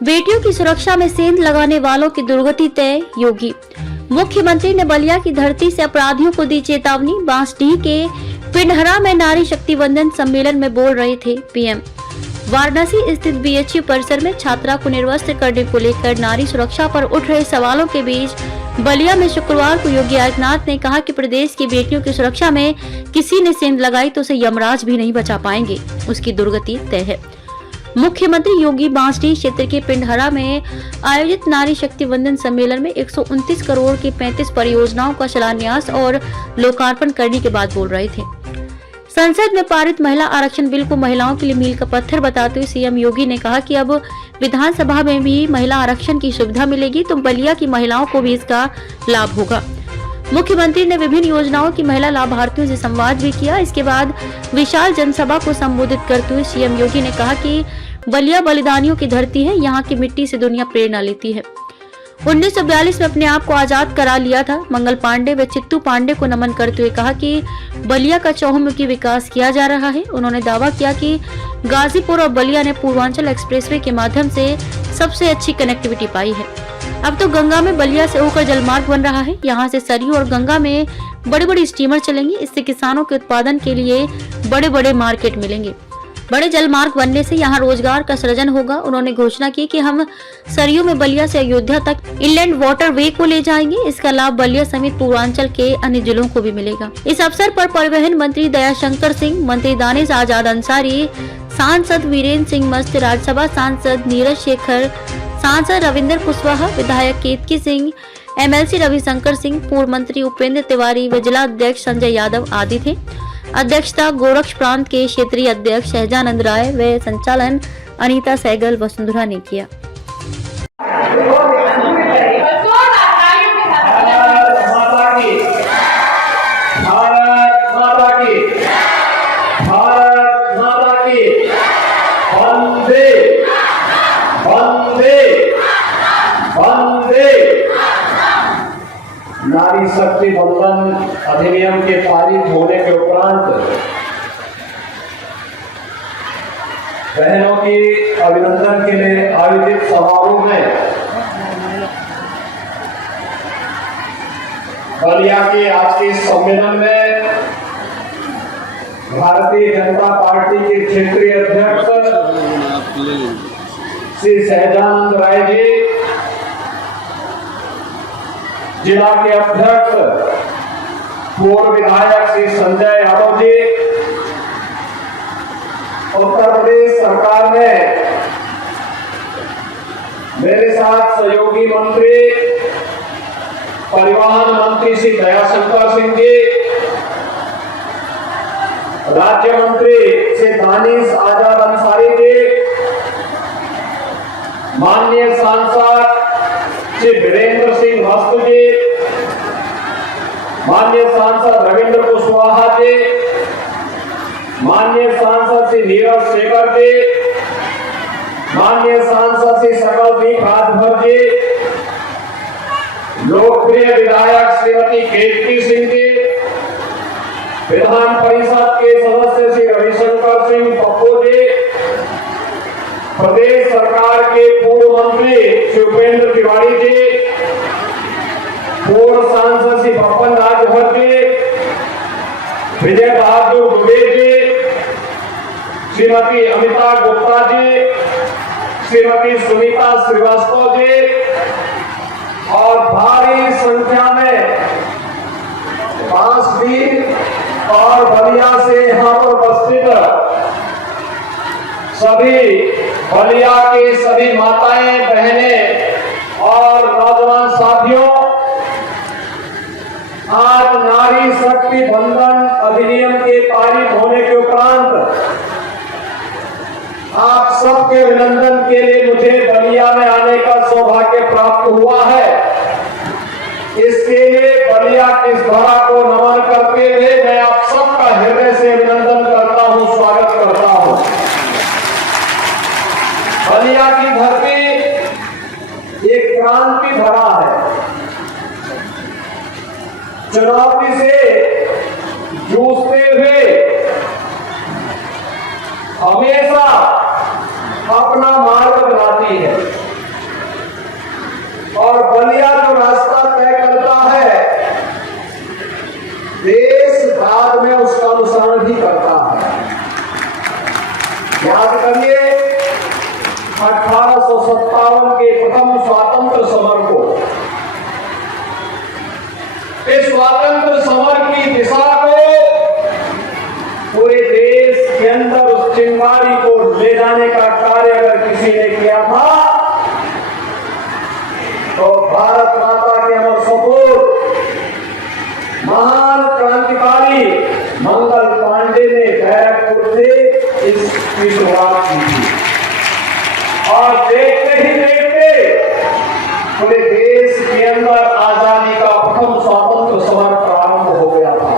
बेटियों की सुरक्षा में सेंध लगाने वालों की दुर्गति तय, योगी। मुख्यमंत्री ने बलिया की धरती से अपराधियों को दी चेतावनी। बांसडीह के पिंडहरा में नारी शक्ति वंदन सम्मेलन में बोल रहे थे पीएम। वाराणसी स्थित बीएचयू परिसर में छात्रा को निर्वस्त्र करने को लेकर नारी सुरक्षा पर उठ रहे सवालों के बीच बलिया में शुक्रवार को योगी आदित्यनाथ ने कहा कि प्रदेश की बेटियों की सुरक्षा में किसी ने सेंध लगाई तो उसे यमराज भी नहीं बचा पाएंगे, उसकी दुर्गति तय है। मुख्यमंत्री योगी बांसडीह क्षेत्र के पिंडहरा में आयोजित नारी शक्ति वंदन सम्मेलन में 129 करोड़ की 35 परियोजनाओं का शिलान्यास और लोकार्पण करने के बाद बोल रहे थे। संसद में पारित महिला आरक्षण बिल को महिलाओं के लिए मील का पत्थर बताते हुए सीएम योगी ने कहा कि अब विधानसभा में भी महिला आरक्षण की सुविधा मिलेगी तो बलिया की महिलाओं को भी इसका लाभ होगा। मुख्यमंत्री ने विभिन्न योजनाओं की महिला लाभार्थियों से संवाद भी किया। इसके बाद विशाल जनसभा को संबोधित करते हुए सीएम योगी ने कहा कि बलिया बलिदानियों की धरती है, यहाँ की मिट्टी से दुनिया प्रेरणा लेती है। 1942 में अपने आप को आजाद करा लिया था। मंगल पांडे व चित्तू पांडे को नमन करते हुए कहा कि बलिया का चहुमुखी विकास किया जा रहा है। उन्होंने दावा किया कि गाजीपुर और बलिया ने पूर्वांचल एक्सप्रेसवे के माध्यम से सबसे अच्छी कनेक्टिविटी पाई है। अब तो गंगा में बलिया से होकर जलमार्ग बन रहा है। यहाँ से सरयू और गंगा में बड़े बड़े स्टीमर चलेंगे। इससे किसानों के उत्पादन के लिए बड़े बड़े मार्केट मिलेंगे। बड़े जलमार्ग बनने से यहाँ रोजगार का सृजन होगा। उन्होंने घोषणा की कि हम सरयू में बलिया से अयोध्या तक इनलैंड वाटर वे को ले जाएंगे। इसका लाभ बलिया समेत पूर्वांचल के अन्य जिलों को भी मिलेगा। इस अवसर पर परिवहन मंत्री दयाशंकर सिंह, मंत्री दानिश आजाद अंसारी, सांसद वीरेंद्र सिंह मस्त, राज्यसभा सांसद नीरज शेखर, सांसद रविंद्र कुशवाहा, विधायक केतकी सिंह, एमएलसी रविशंकर सिंह, पूर्व मंत्री उपेंद्र तिवारी व जिला अध्यक्ष संजय यादव आदि थे। अध्यक्षता गोरक्ष प्रांत के क्षेत्रीय अध्यक्ष शहजानंद राय व संचालन अनीता सहगल वसुंधरा ने किया। नारी शक्ति वंदन अधिनियम के पारित होने के उपरांत बहनों की अभिनंदन के लिए आयोजित समारोह में बलिया के आज के सम्मेलन में भारतीय जनता पार्टी के क्षेत्रीय अध्यक्ष श्री शहजानंद राय जी, जिला के अध्यक्ष पूर्व विधायक श्री संजय यादव जी, उत्तर प्रदेश सरकार ने मेरे साथ सहयोगी मंत्री परिवहन मंत्री श्री दयाशंकर सिंह जी, राज्य मंत्री श्री दानिश आजाद अंसारी जी, माननीय सांसद श्री वीरेंद्र सिंह मस्त जी, माननीय सांसद रविंद्र कुशवाहा जी, माननीय सांसद श्री नीरज शेखर जी, माननीय सांसद श्री सकलदीप राजभर जी, लोकप्रिय विधायक श्रीमती केतकी सिंह जी, विधान परिषद के सदस्य श्री रविशंकर सिंह पप्पू जी, प्रदेश सरकार के पूर्व मंत्री श्री उपेंद्र तिवारी जी, पूर्व सांसद श्री पवन राजभर जी, विजय बहादुर दुबे जी, श्रीमती अमिता गुप्ता जी, श्रीमती सुनीता श्रीवास्तव जी और भारी संख्या में बांसडीह और बलिया से यहाँ पर उपस्थित सभी बलिया के सभी माताएं, बहनें और नौजवान साथियों, आज नारी शक्ति वंदन अधिनियम के पारित होने के उपरांत आप सबके अभिनंदन के लिए मुझे बलिया में आने का सौभाग्य प्राप्त हुआ है। इसके लिए बलिया की धरा को नमन करते हुए मैं आप सबका हृदय से अभिनंदन करता हूं, स्वागत करता हूं। बलिया की धरती एक क्रांति धरा है। चुनौती से जूझते हुए हमेशा अपना मार्ग बनाती है। की शुरुआत की थी और देखते ही देखते पूरे देश के अंदर आजादी का प्रथम स्वातंत्र समर प्रारंभ हो गया था।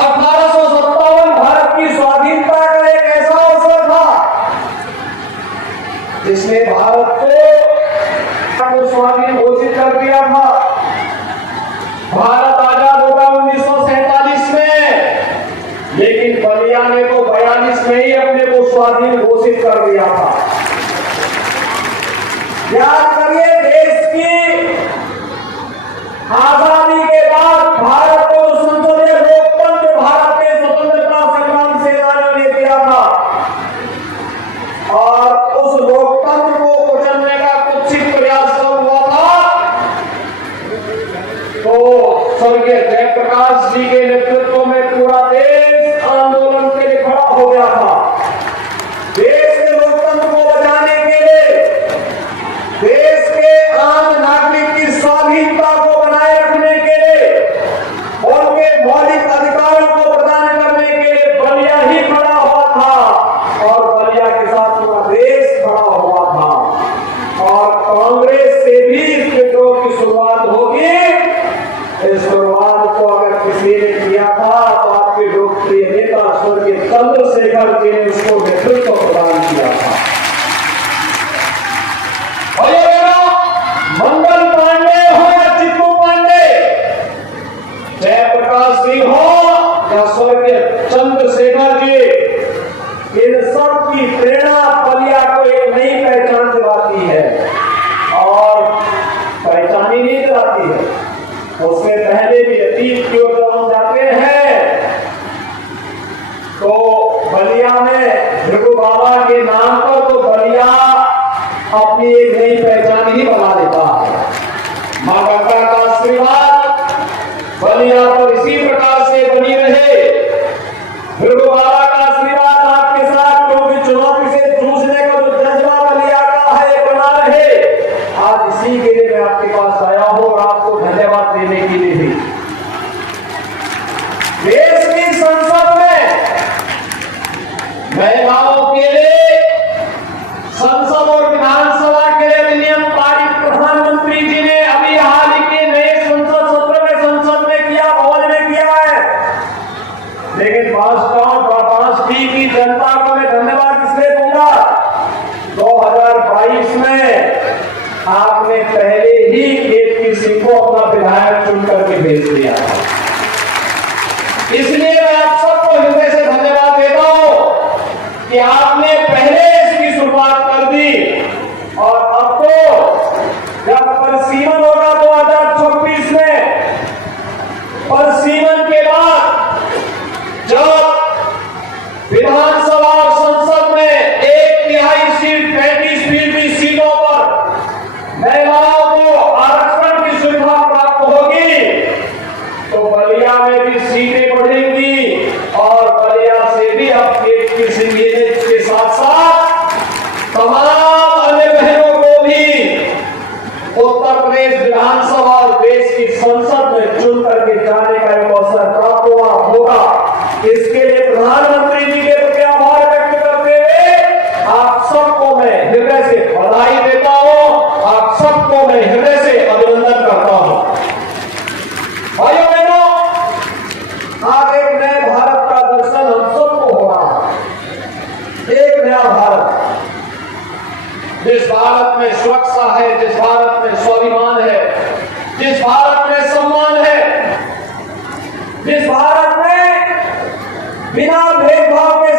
1857 भारत की स्वाधीनता का एक ऐसा अवसर था जिसने भारत को स्वाधीन घोषित कर दिया था। भारत आजाद होगा 1947 में, लेकिन बलिया ने तो 42 में ही अपने को स्वाधीन घोषित कर दिया था। याद करिए, देश की आजादी के बाद भारत को संसदीय लोकतंत्र भारत के स्वतंत्रता संग्राम सेनानियों ने दिया था और उस लोकतंत्र को कुचलने का कुत्सित प्रयास कब हुआ था तो स्वर्गीय जयप्रकाश जी के नेतृत्व में पूरा देश आंदोलन के लिए खड़ा हो गया था। देश के लोकतंत्र को बचाने के लिए, देश के आम नागरिक की स्वाधीनता को बनाए रखने के लिए, उनके मौलिक अधिकारों को प्रदान करने के लिए बलिया ही खड़ा हुआ था और बलिया के साथ पूरा देश खड़ा हुआ था। और कांग्रेस से भी इस विद्रोह की शुरुआत होगी। इस शुरुआत को अगर किसी ने किया था तो आपके लोकप्रिय नेता स्वर्गीय चंद्रशेखर जी ने उसको नेतृत्व प्रदान किया था। मंगल पांडे हो या चित्तू पांडे, जयप्रकाश सिंह हो या स्वर्गीय चंद्रशेखर जी, इन सब की प्रेरणा बलिया को एक नई पहचान दिलाती है और पहचान ही नहीं दिलाती है। उससे पहले भी अतीत की ओर हम जाते हैं तो बलिया में भृगु बाबा के नाम पर तो बलिया अपनी एक नई पहचान ही बना देता है। मां गंगा का आशीर्वाद बलिया पर इसी प्रकार से बनी रहे। भृगु बाबा का आशीर्वाद आपके साथ, क्योंकि चुनौती से जूझने का जो जज्बा बलिया का है बना रहे। आज इसी के लिए मैं आपके पास आया हूं और आपको धन्यवाद देने के लिए भी। देश की संसद में महिलाओं के लिए संसद और विधानसभा के लिए अधिनियम पारित प्रधानमंत्री जी ने अभी हाल ही के नए संसद सत्र में संसद में किया, भवन में किया है। लेकिन 5T की जनता को मैं धन्यवाद इसलिए दूंगा, 2022 में आपने पहले ही केतकी सिंह को अपना विधायक चुन करके भेज दिया था। इसलिए मैं आप सबको हृदय से धन्यवाद देता हूं कि आपने पहले इसकी शुरुआत कर दी और अब तो जब परिसीमन होगा 2024 में, परिसीमन के बाद जब विधानसभा और संसद में 1/3 सीट 35% सीटों पर महिलाओं को आरक्षण की सुविधा प्राप्त होगी तो बलिया में भी सीटें बढ़ेंगी और बलिया से भी अब केतकी सिंह के साथ साथ तमाम अन्य बहनों को भी उत्तर प्रदेश विधानसभा और देश की संसद में चुन करके जाने का एक अवसर प्राप्त होगा। इसके लिए प्रधानमंत्री जी के प्रति आभार व्यक्त करते हुए आप सबको मैं हृदय से बधाई देता हूं, आप सबको मैं हृदय से अभिनंदन करता हूं। भाइयों बहनों, आज एक नए भारत का दर्शन हम सबको हो रहा है। एक नया भारत, जिस भारत में सुरक्षा है, जिस भारत में स्वाभिमान है, जिस भारत में सम्मान है, जिस भारत में बिना भेदभाव के